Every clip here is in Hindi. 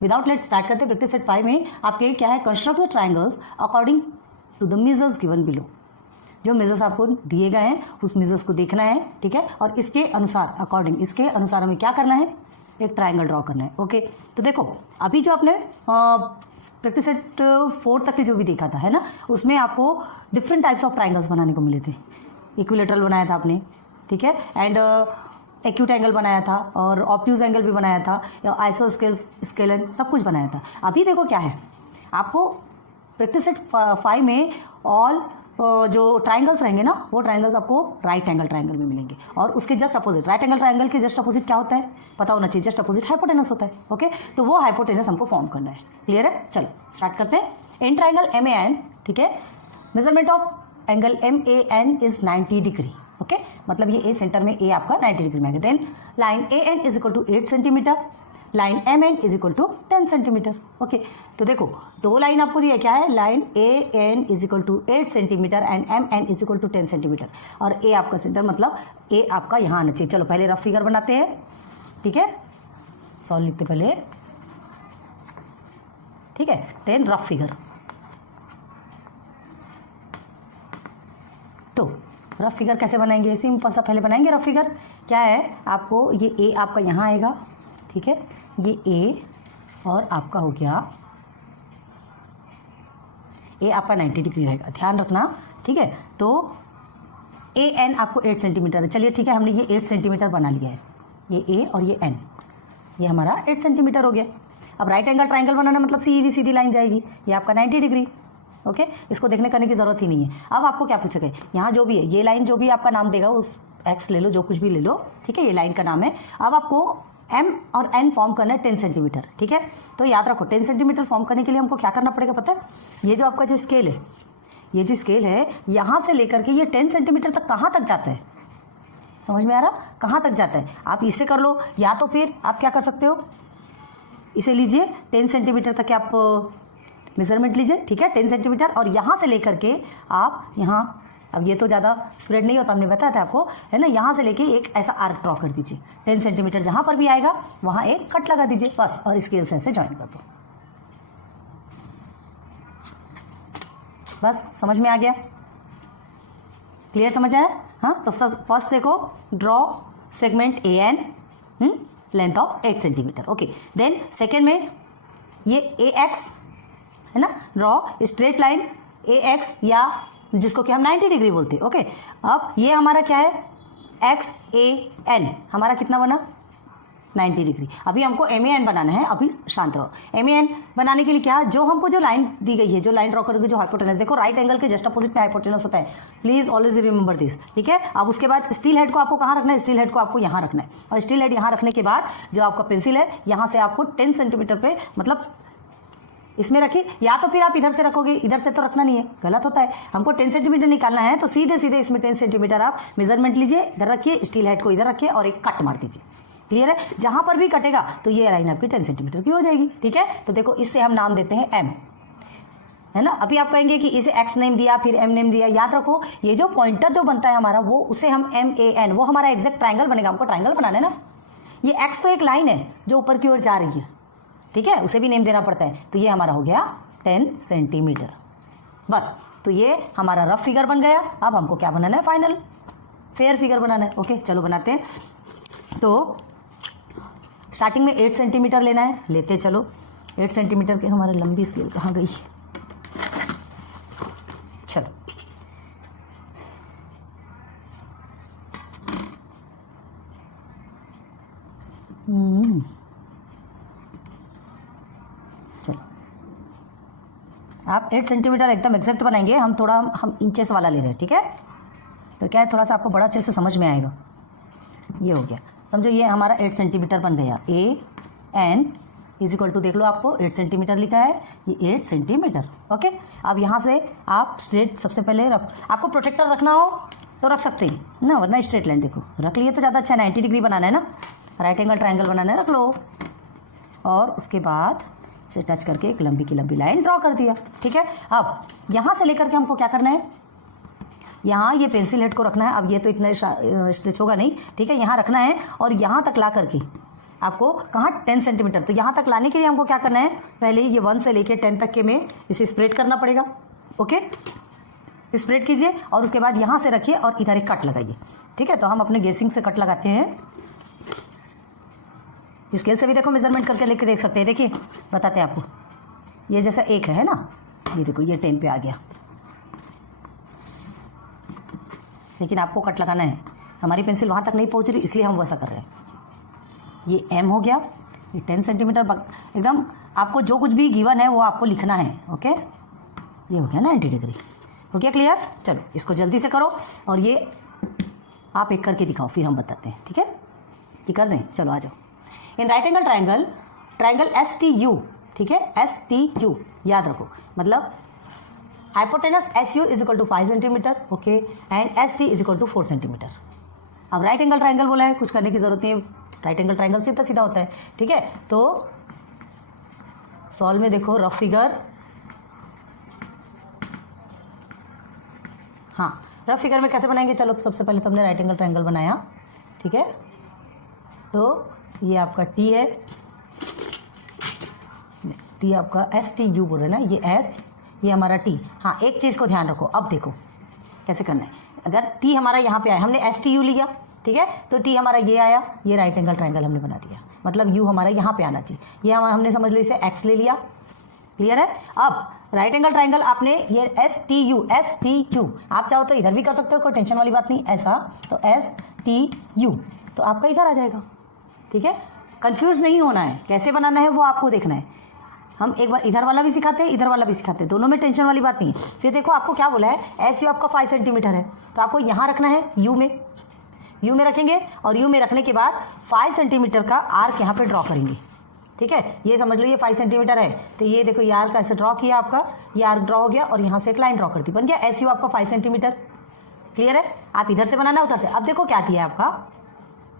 विदाउट लेट स्टार्ट करते प्रैक्टिस सेट 5 में आपके क्या है, construct the triangles according to the measures given below. जो मेजर्स आपको दिए गए हैं उस मेजर्स को देखना है, ठीक है, और इसके अनुसार अकॉर्डिंग इसके अनुसार हमें क्या करना है, एक ट्राइंगल ड्रॉ करना है। ओके, तो देखो अभी जो आपने प्रैक्टिस सेट 4 तक के जो भी देखा था है ना, उसमें आपको डिफरेंट टाइप्स ऑफ ट्राइंगल्स बनाने को मिले थे। इक्विलेटरल बनाया था आपने, ठीक है, एंड एक्यूट एंगल बनाया था और ऑब्ट्यूज एंगल भी बनाया था, आइसोस्केलन सब कुछ बनाया था। अभी देखो क्या है, आपको प्रैक्टिस सेट 5 में ऑल जो ट्राइंगल्स रहेंगे ना, वो ट्राइंगल्स आपको राइट एंगल ट्राइंगल में मिलेंगे। और उसके just opposite, right angle triangle के जस्ट अपोजिट क्या होता है पता होना चाहिए, जस्ट अपोजिट हाइपोटेनस होता है। ओके, तो वो हाइपोटेनस हमको फॉर्म करना है। क्लियर है? चलो स्टार्ट करते हैं। इन ट्राइंगल MAN, ठीक है, measurement of angle MAN is 90 degree. Okay, मतलब ये ए सेंटर में ए आपका 90 डिग्री में आएगा। Then line AN is equal to 8 centimetre, line MN is equal to 10 centimetre. Okay, तो देखो दो लाइन आपको दिया क्या है, line AN is equal to 8 centimetre and MN is equal to 10 centimetre, और ए आपका सेंटर मतलब ए आपका यहाँ आना चाहिए। चलो पहले रफ फिगर बनाते हैं, ठीक है, सॉल्व लिखते पहले, ठीक है, देन रफ फिगर। तो रफ फिगर कैसे बनाएंगे, सिंपल सा पहले बनाएंगे रफ फिगर। क्या है, आपको ये ए आपका यहाँ आएगा, ठीक है, ये ए और आपका हो गया, ए आपका 90 डिग्री रहेगा, ध्यान रखना, ठीक है। तो AN आपको 8 सेंटीमीटर है। चलिए ठीक है, हमने ये 8 सेंटीमीटर बना लिया है, ये ए और ये N, ये हमारा 8 सेंटीमीटर हो गया। अब राइट एंगल ट्राइंगल बनाना मतलब सीधी सीधी लाइन जाएगी, ये आपका 90 डिग्री। ओके, इसको देखने करने की जरूरत ही नहीं है। अब आपको क्या पूछा गया, यहाँ जो भी है ये लाइन जो भी आपका नाम देगा उस एक्स ले लो, जो कुछ भी ले लो, ठीक है, ये लाइन का नाम है। अब आपको M और N फॉर्म करना है 10 सेंटीमीटर, ठीक है। तो याद रखो 10 सेंटीमीटर फॉर्म करने के लिए हमको क्या करना पड़ेगा पता है, ये जो आपका जो स्केल है, ये जो स्केल है यहाँ से लेकर के ये 10 सेंटीमीटर तक कहाँ तक जाता है, समझ में आ रहा, कहाँ तक जाता है। आप इससे कर लो, या तो फिर आप क्या कर सकते हो, इसे लीजिए 10 सेंटीमीटर तक आप मेजरमेंट लीजिए, ठीक है, 10 सेंटीमीटर, और यहाँ से लेकर के आप यहाँ, अब ये तो ज़्यादा स्प्रेड नहीं होता, हमने बताया था आपको, है ना, यहाँ से लेके एक ऐसा आर्क ड्रॉ कर दीजिए 10 सेंटीमीटर, जहाँ पर भी आएगा वहाँ एक कट लगा दीजिए बस, और स्केल से ऐसे ज्वाइन कर दो, बस समझ में आ गया, क्लियर समझ आया। हाँ, तो फर्स्ट देखो, draw segment AN, length of 8 centimetre. Okay, then second में ये AX है ना, ड्रॉ स्ट्रेट लाइन AX, या जिसको कि हम 90 डिग्री बोलते हैं। ओके, अब ये हमारा क्या है, XAN हमारा कितना बना, 90 डिग्री। अभी हमको MAN बनाना है, अभी शांत रहो। MAN बनाने के लिए क्या, जो हमको जो लाइन दी गई है, जो लाइन ड्रॉ करोगे, जो हाइपोटेनस, देखो राइट एंगल के जस्ट अपोजिट में हाइपोटेनस होता है, प्लीज ऑलवेज रिमेंबर दिस, ठीक है। अब उसके बाद स्टील हेड को आपको कहाँ रखना है, स्टील हेड को आपको यहाँ रखना है, और स्टील हेड यहाँ रखने के बाद जो आपका पेंसिल है यहाँ से आपको 10 सेंटीमीटर पे मतलब इसमें रखिए, या तो फिर आप इधर से रखोगे, इधर से तो रखना नहीं है, गलत होता है। हमको 10 सेंटीमीटर निकालना है, तो सीधे सीधे इसमें 10 सेंटीमीटर आप मेजरमेंट लीजिए, इधर रखिए, स्टील हेड को इधर रखिए और एक कट मार दीजिए। क्लियर है, जहां पर भी कटेगा तो ये लाइन आपकी 10 सेंटीमीटर की हो जाएगी, ठीक है। तो देखो इससे हम नाम देते हैं M, है ना। अभी आप कहेंगे कि इसे X नेम दिया, फिर M नेम दिया, याद रखो ये जो पॉइंटर जो बनता है हमारा, वो उसे हम MAN, वो हमारा एग्जैक्ट ट्राइंगल बनेगा। हमको ट्राइंगल बनाना है ना, ये X तो एक लाइन है जो ऊपर की ओर जा रही है, ठीक है, उसे भी नेम देना पड़ता है। तो ये हमारा हो गया 10 सेंटीमीटर, बस। तो ये हमारा रफ फिगर बन गया। अब हमको क्या बनाना है, फाइनल फेयर फिगर बनाना है। ओके, चलो बनाते हैं। तो स्टार्टिंग में 8 सेंटीमीटर लेना है, लेते चलो 8 सेंटीमीटर के, हमारा लंबी स्केल कहाँ गई, चलो चलो आप 8 सेंटीमीटर एकदम एग्जैक्ट बनाएंगे, हम थोड़ा हम इंचेस वाला ले रहे हैं, ठीक है। तो क्या है, थोड़ा सा आपको बड़ा अच्छे से समझ में आएगा। ये हो गया, समझो ये हमारा 8 सेंटीमीटर बन गया। AN इज इक्वल टू, देख लो आपको 8 सेंटीमीटर लिखा है, ये 8 सेंटीमीटर। ओके, अब यहाँ से आप स्ट्रेट सबसे पहले आपको प्रोटेक्टर रखना हो तो रख सकते हैं ना, वरना स्ट्रेट लाइन देखो रख लिए तो ज़्यादा अच्छा है। 90 डिग्री बनाना है ना, राइट एंगल ट्राइंगल बनाना है, रख लो। और उसके बाद इसे टच करके एक लंबी की लंबी लाइन ड्रॉ कर दिया, ठीक है। अब यहाँ से लेकर के हमको क्या करना है, यहाँ ये पेंसिल हेड को रखना है। अब ये तो इतना स्ट्रेच होगा नहीं, ठीक है, यहाँ रखना है और यहाँ तक ला करके आपको कहाँ 10 सेंटीमीटर। तो यहाँ तक लाने के लिए हमको क्या करना है, पहले ये 1 से लेके 10 तक के में इसे स्प्रेड करना पड़ेगा। ओके, स्प्रेड कीजिए और उसके बाद यहाँ से रखिए और इधर एक कट लगाइए। ठीक है, तो हम अपने गेसिंग से कट लगाते हैं। स्केल से भी देखो मेजरमेंट करके लेके देख सकते हैं। देखिए बताते हैं आपको, ये जैसा एक है ना, ये देखो ये 10 पे आ गया, लेकिन आपको कट लगाना है। हमारी पेंसिल वहाँ तक नहीं पहुँच रही, इसलिए हम वैसा कर रहे हैं। ये M हो गया, ये 10 सेंटीमीटर एकदम आपको जो कुछ भी गिवन है वो आपको लिखना है। ओके, ये हो गया 90 डिग्री। हो गया क्लियर? चलो इसको जल्दी से करो और ये आप एक करके दिखाओ, फिर हम बताते हैं। ठीक है, ये कर दें? चलो आ जाओ। In right angle triangle, triangle STU, ठीक है, STU याद रखो, मतलब hypotenuse SU is equal to 5 centimetre, okay, and ST is equal to 4 centimetre. अब राइट एंगल ट्राइंगल बोला है, कुछ करने की जरूरत नहीं है, राइट एंगल ट्राइंगल सीधा सीधा होता है। ठीक है, तो सॉल्व में देखो रफ फिगर, हाँ रफ फिगर में कैसे बनाएंगे, चलो सबसे पहले तो हमने राइट एंगल ट्राइंगल बनाया। ठीक है, तो ये आपका T है, T आपका STU बोल रहे ना, ये S, ये हमारा T। हाँ एक चीज़ को ध्यान रखो, अब देखो कैसे करना है। अगर T हमारा यहाँ पे आया, हमने STU लिया, ठीक है, तो T हमारा ये आया, ये राइट एंगल ट्राइंगल हमने बना दिया, मतलब U हमारा यहाँ पे आना चाहिए। ये हमने समझ लो इसे X ले लिया। क्लियर है? अब राइट एंगल ट्राइंगल आपने ये STU, आप चाहो तो इधर भी कर सकते हो, कोई टेंशन वाली बात नहीं। ऐसा तो STU तो आपका इधर आ जाएगा। ठीक है, कंफ्यूज नहीं होना है, कैसे बनाना है वो आपको देखना है। हम एक बार इधर वाला भी सिखाते हैं, इधर वाला भी सिखाते हैं, दोनों में टेंशन वाली बात नहीं है। फिर देखो आपको क्या बोला है, SU आपका 5 सेंटीमीटर है, तो आपको यहाँ रखना है U में रखेंगे, और U में रखने के बाद 5 सेंटीमीटर का आर्क यहाँ पे ड्रॉ करेंगे। ठीक है, ये समझ लो ये 5 सेंटीमीटर है, तो ये देखो ये आर्क ऐसे ड्रॉ किया, आपका ये आर्क ड्रॉ हो गया और यहाँ से एक लाइन ड्रॉ कर दी, बन गया SU आपका 5 सेंटीमीटर। क्लियर है? आप इधर से बनाना, उधर से। अब देखो क्या किया आपका,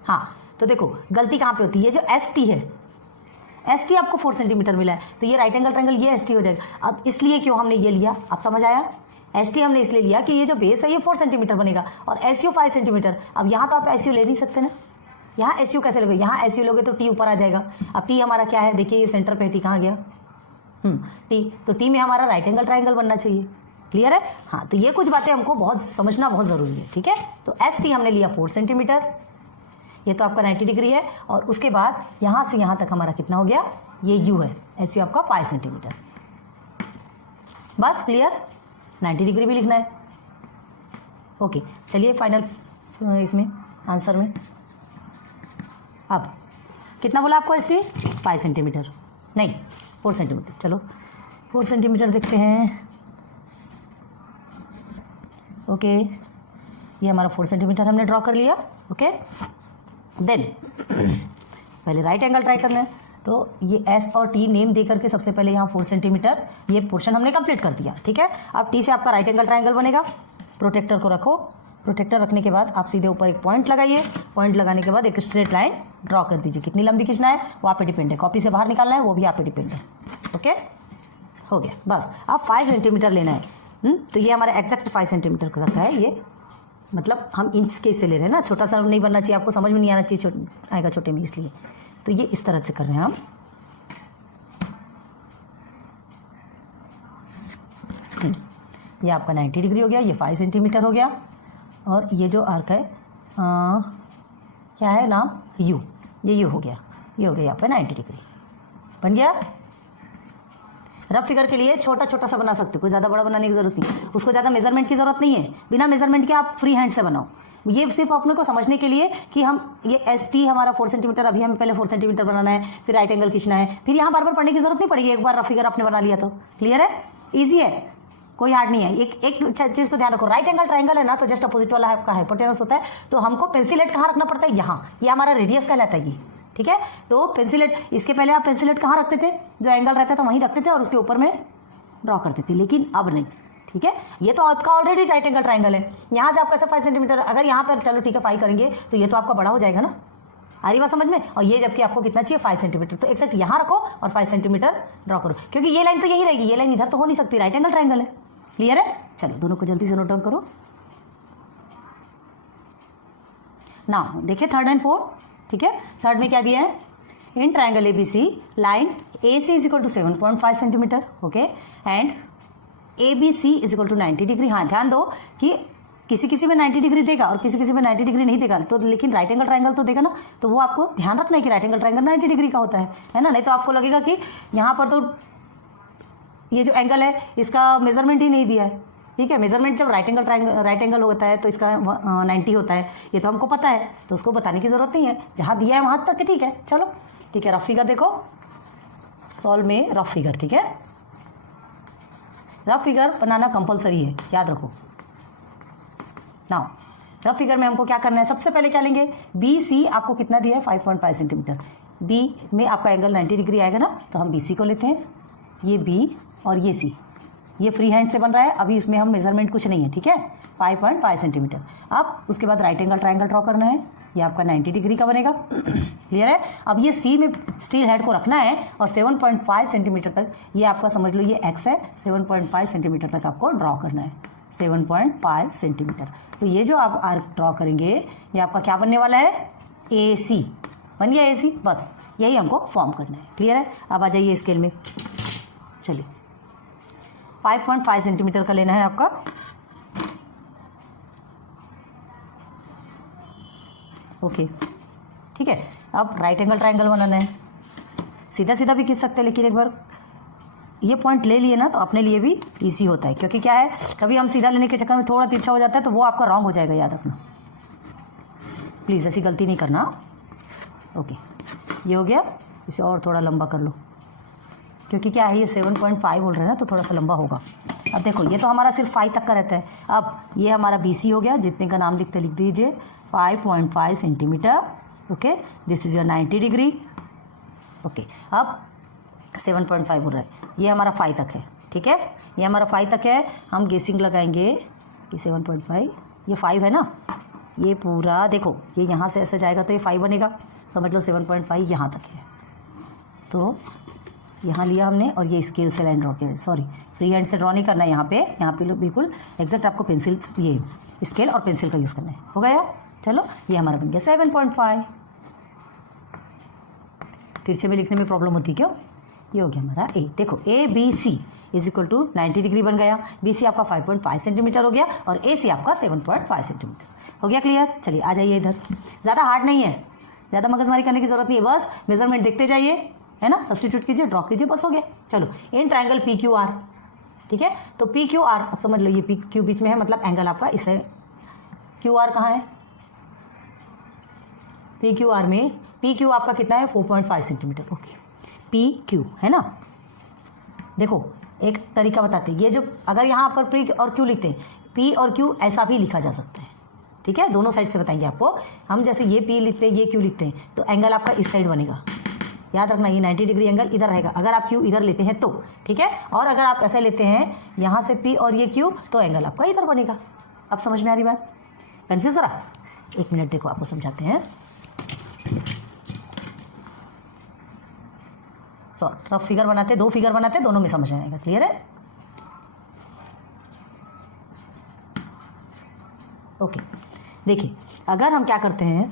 हाँ तो देखो गलती कहाँ पे होती है, ये जो ST है, ST आपको 4 सेंटीमीटर मिला है, तो ये राइट एंगल ट्राइंगल ये ST हो जाएगा। अब इसलिए क्यों हमने ये लिया, अब समझ आया? ST हमने इसलिए लिया कि ये जो बेस है ये 4 सेंटीमीटर बनेगा और SU 5 सेंटीमीटर। अब यहाँ तो आप SU ले नहीं सकते ना, यहाँ SU कैसे लोगे, यहाँ SU लोगे तो T ऊपर आ जाएगा। अब T हमारा क्या है, देखिए ये सेंटर पे T कहाँ गया, T, तो T में हमारा राइट एंगल ट्राइंगल बनना चाहिए। क्लियर है? हाँ, तो ये कुछ बातें हमको बहुत समझना बहुत ज़रूरी है। ठीक है, तो ST हमने लिया 4 सेंटीमीटर, ये तो आपका 90 डिग्री है, और उसके बाद यहाँ से यहाँ तक हमारा कितना हो गया, ये U है, SU आपका 5 सेंटीमीटर। बस क्लियर, 90 डिग्री भी लिखना है। ओके, चलिए फाइनल इसमें आंसर में अब कितना बोला आपको ST, 5 सेंटीमीटर नहीं 4 सेंटीमीटर। चलो 4 सेंटीमीटर देखते हैं। ओके, ये हमारा 4 सेंटीमीटर हमने ड्रॉ कर लिया। ओके, देन पहले राइट एंगल ट्राई करना है, तो ये S और T नेम दे करके सबसे पहले यहाँ 4 सेंटीमीटर ये पोर्शन हमने कंप्लीट कर दिया। ठीक है, अब T से आपका राइट एंगल ट्राइंगल बनेगा। प्रोटेक्टर को रखो, प्रोटेक्टर रखने के बाद आप सीधे ऊपर एक पॉइंट लगाइए, पॉइंट लगाने के बाद एक स्ट्रेट लाइन ड्रॉ कर दीजिए। कितनी लंबी खींचना है वो आप पे डिपेंड है, कॉपी से बाहर निकालना है वो भी आप पे डिपेंड है। ओके, हो गया, बस अब 5 सेंटीमीटर लेना है। तो ये हमारा एग्जैक्ट 5 सेंटीमीटर तक है, ये मतलब हम इंच के से ले रहे हैं ना, छोटा सा नहीं बनना चाहिए, आपको समझ में नहीं आना चाहिए आएगा छोटे में, इसलिए तो ये इस तरह से कर रहे हैं हम। ये आपका 90 डिग्री हो गया, ये 5 सेंटीमीटर हो गया, और ये जो आर्क है क्या है नाम, U, ये U हो गया, ये हो गया यहाँ पे 90 डिग्री बन गया। रफ फिगर के लिए छोटा छोटा सा बना सकते हो, कोई ज़्यादा बड़ा बनाने की जरूरत नहीं, उसको ज़्यादा मेजरमेंट की ज़रूरत नहीं है, बिना मेजरमेंट के आप फ्री हैंड से बनाओ। ये सिर्फ अपने को समझने के लिए कि हम ये ST हमारा 4 सेंटीमीटर, अभी हमें पहले 4 सेंटीमीटर बनाना है, फिर राइट एंगल खींचना है, फिर यहाँ बार बार पढ़ने की जरूरत नहीं पड़ेगी, एक बार रफ फिगर आपने बना लिया तो। क्लियर है? ईजी है, कोई हार्ड नहीं है। एक चीज़ को ध्यान रखो, राइट एंगल ट्राइंगल है ना, तो जस्ट अपोजिट वाला आपका हाइपोटेनस होता है, तो हमको पेंसिल हेड कहाँ रखना पड़ता है, यहाँ, ये हमारा रेडियस कहलाता है ये। ठीक है, तो पेंसिल हेड, इसके पहले आप पेंसिल हेड कहाँ रखते थे, जो एंगल रहता था वहीं रखते थे और उसके ऊपर में ड्रॉ करते थे, लेकिन अब नहीं। ठीक है, ये तो आपका ऑलरेडी राइट एंगल ट्राइंगल है, यहाँ से आपका ऐसा 5 सेंटीमीटर, अगर यहाँ पर चलो ठीक है 5 करेंगे तो ये तो आपका बड़ा हो जाएगा ना, आ रही बात समझ में, और ये जबकि आपको कितना चाहिए 5 सेंटीमीटर, तो एक्जैक्ट यहाँ रखो और 5 सेंटीमीटर ड्रॉ करो, क्योंकि ये लाइन तो यही रहेगी, ये लाइन इधर तो हो नहीं सकती, राइट एंगल ट्राइंगल है। क्लियर है? चलो दोनों को जल्दी से नोट डाउन करो ना। देखिए 3rd and 4th, ठीक है, 3rd में क्या दिया है, in triangle ABC line AC is equal to 7.5 centimetre, okay, and ABC is equal to 90 degree. हाँ, ध्यान दो कि किसी किसी में 90 डिग्री देगा और किसी किसी में 90 डिग्री नहीं देगा, तो लेकिन राइट एंगल ट्रायंगल तो देगा ना, तो वो आपको ध्यान रखना है कि राइट एंगल ट्रायंगल 90 डिग्री का होता है ना। नहीं तो आपको लगेगा कि यहाँ पर तो ये जो एंगल है इसका मेजरमेंट ही नहीं दिया है, ठीक है। मेजरमेंट जब राइट एंगल होता है तो इसका 90 होता है, ये तो हमको पता है, तो उसको बताने की जरूरत नहीं है, जहाँ दिया है वहाँ तक ठीक है। चलो ठीक है, रफ फिगर देखो, सॉल्व में रफ फिगर, ठीक है। रफ फिगर बनाना कंपलसरी है, याद रखो। नाउ रफ फिगर में हमको क्या करना है, सबसे पहले क्या लेंगे, BC आपको कितना दिया है 5.5 सेंटीमीटर, B में आपका एंगल 90 डिग्री आएगा ना, तो हम BC को लेते हैं, ये B और ये C, ये फ्री हैंड से बन रहा है, अभी इसमें हम मेजरमेंट कुछ नहीं है, ठीक है, 5.5 सेंटीमीटर। अब उसके बाद राइट एंगल ट्रायंगल ड्रॉ करना है, ये आपका 90 डिग्री का बनेगा, क्लियर है। अब ये C में स्टील हेड को रखना है और 7.5 सेंटीमीटर तक, ये आपका समझ लो ये X है, 7.5 सेंटीमीटर तक आपको ड्रॉ करना है, 7.5 सेंटीमीटर। तो ये जो आप आर्क ड्रॉ करेंगे ये आपका क्या बनने वाला है, AC बन गया, AC, बस यही हमको फॉर्म करना है, क्लियर है। अब आ जाइए स्केल में, चलिए 5.5 सेंटीमीटर का लेना है आपका, ओके, ठीक है। अब राइट एंगल ट्रायंगल बनाना है, सीधा सीधा भी खींच सकते हैं, लेकिन एक बार ये पॉइंट ले लिए ना तो अपने लिए भी इजी होता है, क्योंकि क्या है कभी हम सीधा लेने के चक्कर में थोड़ा तिरछा हो जाता है तो वो आपका रॉन्ग हो जाएगा, याद रखना, प्लीज़ ऐसी गलती नहीं करना। ओके, ये हो गया, इसे और थोड़ा लंबा कर लो, क्योंकि क्या है ये 7.5 बोल रहे हैं ना, तो थोड़ा सा लंबा होगा। अब देखो ये तो हमारा सिर्फ 5 तक का रहता है, अब ये हमारा BC हो गया, जितने का नाम लिखते लिख दीजिए, 5.5 centimetre, okay, this is your 90 degree, okay. अब 7.5 बोल रहा है, ये हमारा 5 तक है, ठीक है, ये हमारा 5 तक है, हम गेसिंग लगाएंगे कि 7.5, ये 5 है ना, ये पूरा देखो ये यहाँ से ऐसे जाएगा तो ये 5 बनेगा, समझ लो 7.5 यहाँ तक है, तो यहाँ लिया हमने और ये स्केल से लाइन ड्रॉ किया, सॉरी फ्री हैंड से ड्रॉ नहीं करना है, यहाँ पे बिल्कुल एग्जैक्ट आपको पेंसिल, ये स्केल और पेंसिल का यूज़ करना है, हो गया। चलो ये हमारा बन गया 7.5, तिरछे में लिखने में प्रॉब्लम होती क्यों, ये हो गया हमारा A। देखो ABC is equal to 90 degree बन गया, BC आपका 5.5 सेंटीमीटर हो गया और AC आपका 7.5 सेंटीमीटर हो गया, क्लियर। चलिए आ जाइए इधर, ज़्यादा हार्ड नहीं है, ज़्यादा मगजमारी करने की जरूरत नहीं है, बस मेजरमेंट देखते जाइए, है ना, सब्सटीट्यूट कीजिए, ड्रॉ कीजिए, बस हो गया। चलो इन ट्रायंगल PQR, ठीक है, तो PQR अब समझ लो, ये PQ बीच में है, मतलब एंगल आपका इसे, QR कहाँ है, PQR में PQ आपका कितना है 4.5 सेंटीमीटर, ओके, PQ है ना। देखो एक तरीका बताते हैं, ये जो अगर यहाँ पर P और Q लिखते हैं, P और Q ऐसा भी लिखा जा सकता है, ठीक है, दोनों साइड से बताएंगे आपको हम, जैसे ये P लिखते हैं, ये Q लिखते हैं, तो एंगल आपका इस साइड बनेगा, याद रखना, ये 90 डिग्री एंगल इधर रहेगा अगर आप Q इधर लेते हैं तो, ठीक है, और अगर आप ऐसे लेते हैं यहाँ से P और ये Q, तो एंगल आपका इधर बनेगा। अब समझ में आ रही बात, कन्फ्यूज रहा, एक मिनट देखो आपको समझाते हैं। रफ फिगर बनाते, 2 फिगर बनाते, दोनों में समझ आएगा, क्लियर है। ओके, देखिए अगर हम क्या करते हैं,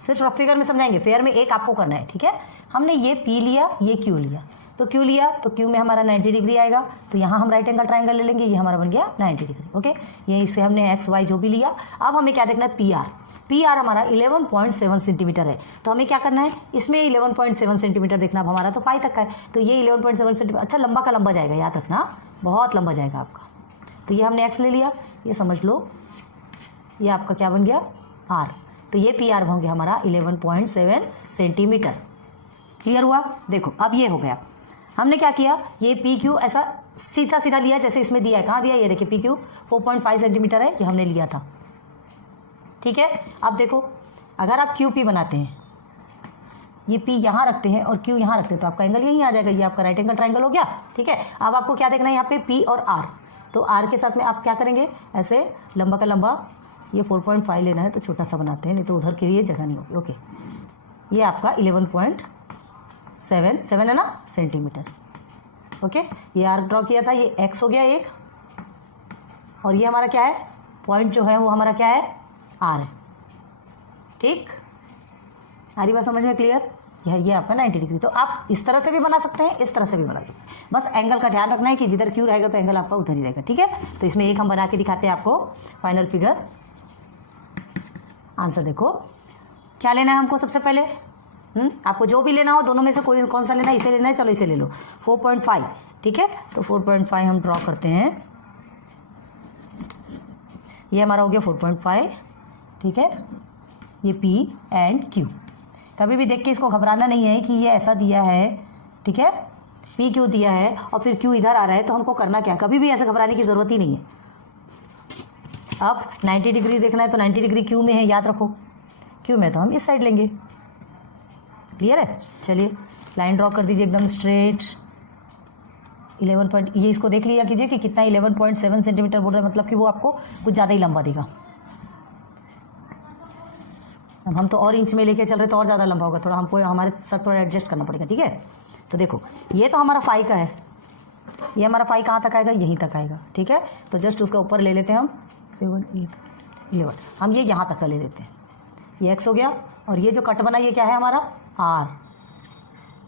सिर्फ रफ फिगर में समझाएंगे, फेयर में एक आपको करना है, ठीक है। हमने ये P लिया, ये Q लिया, तो Q लिया तो Q में हमारा 90 डिग्री आएगा, तो यहाँ हम राइट एंगल ट्रायंगल ले लेंगे, ये हमारा बन गया 90 डिग्री, ओके। ये इससे हमने X Y जो भी लिया, अब हमें क्या देखना है, PR हमारा 11.7 सेंटीमीटर है, तो हमें क्या करना है, इसमें 11.7 सेंटीमीटर देखना, अब हमारा तो 5 तक का है, तो ये 11.7 सेंटीमीटर, अच्छा लंबा का लंबा जाएगा, याद रखना बहुत लंबा जाएगा आपका, तो ये हमने X ले लिया, ये समझ लो ये आपका क्या बन गया R, तो ये PR होंगे हमारा 11.7 सेंटीमीटर, क्लियर हुआ। देखो अब ये हो गया, हमने क्या किया, ये PQ ऐसा सीधा सीधा लिया जैसे इसमें दिया है, कहाँ दिया, ये देखिए PQ 4.5 सेंटीमीटर है, ये हमने लिया था, ठीक है। अब देखो अगर आप QP बनाते हैं, ये P यहाँ रखते हैं और Q यहाँ रखते हैं, तो आपका एंगल यहीं आ जाएगा, ये आपका राइट एंगल ट्रायंगल हो गया, ठीक है। अब आपको क्या देखना है, यहाँ पे P और R, तो R के साथ में आप क्या करेंगे, ऐसे लंबा का लंबा, ये 4.5 लेना है तो छोटा सा बनाते हैं, नहीं तो उधर के लिए जगह नहीं होगी, ओके। ये आपका 11.7 है ना सेंटीमीटर, ओके। ये आर्क ड्रॉ किया था, ये X हो गया एक, और ये हमारा क्या है, पॉइंट जो है वो हमारा क्या है, R है, ठीक। आ रही बात समझ में, क्लियर। ये आपका 90 डिग्री। तो आप इस तरह से भी बना सकते हैं, इस तरह से भी बना सकते हैं, बस एंगल का ध्यान रखना है कि जिधर क्यू रहेगा तो एंगल आपका उधर ही रहेगा, ठीक है। तो इसमें एक हम बना के दिखाते हैं आपको फाइनल फिगर। आंसर देखो, क्या लेना है हमको सबसे पहले, आपको जो भी लेना हो दोनों में से कोई कौन सा लेना है, इसे लेना है, चलो इसे ले लो, 4.5, ठीक है। तो 4.5 हम ड्रॉ करते हैं, ये हमारा हो गया 4.5, ठीक है। ये P एंड Q, कभी भी देख के इसको घबराना नहीं है कि ये ऐसा दिया है, ठीक है, P क्यों दिया है और फिर Q इधर आ रहा है, तो हमको करना क्या, कभी भी ऐसे घबराने की ज़रूरत ही नहीं है। अब 90 डिग्री देखना है तो 90 डिग्री Q में है, याद रखो, Q में तो हम इस साइड लेंगे, क्लियर है। चलिए लाइन ड्रॉ कर दीजिए एकदम स्ट्रेट, 11 ये इसको देख लिया कीजिए कि कितना 11.7 सेंटीमीटर बोल रहा है, मतलब कि वो आपको कुछ ज़्यादा ही लंबा देगा। अब हम तो और इंच में लेके चल रहे तो और ज़्यादा लंबा होगा, थोड़ा हमको हमारे साथ थोड़ा एडजस्ट करना पड़ेगा, ठीक है। तो देखो ये तो हमारा 5 का है, ये हमारा 5 कहाँ तक आएगा, यहीं तक आएगा, ठीक है। तो जस्ट उसके ऊपर ले लेते हैं हम 7, 8, 11, हम ये यहाँ तक का ले लेते हैं, ये x हो गया, और ये जो कट बना ये क्या है हमारा r।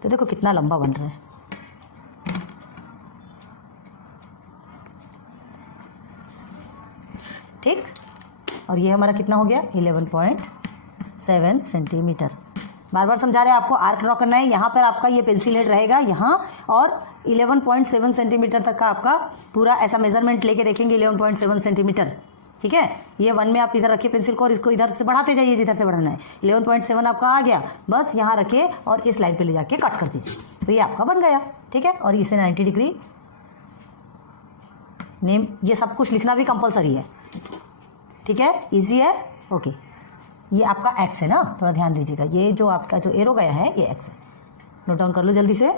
तो देखो कितना लंबा बन रहा है, ठीक। और ये हमारा कितना हो गया 11.7 सेंटीमीटर। बार बार समझा रहे हैं आपको, आर्क ड्रॉ करना है, यहाँ पर आपका ये पेंसिल हेड रहेगा यहाँ, और 11.7 सेंटीमीटर तक का आपका पूरा ऐसा मेजरमेंट लेके देखेंगे 11.7 सेंटीमीटर, ठीक है। ये 1 में आप इधर रखिए पेंसिल को और इसको इधर से बढ़ाते जाइए जिधर से बढ़ाना है। 11.7 आपका आ गया, बस यहाँ रखिए और इस लाइन पे ले जाके कट कर दीजिए, तो ये आपका बन गया, ठीक है। और इसे 90 डिग्री नेम, ये सब कुछ लिखना भी कंपलसरी है, ठीक है, इजी है, ओके। ये आपका एक्स है ना, थोड़ा ध्यान दीजिएगा, ये जो आपका जो एरो गया है ये एक्स है, नोट डाउन कर लो जल्दी से।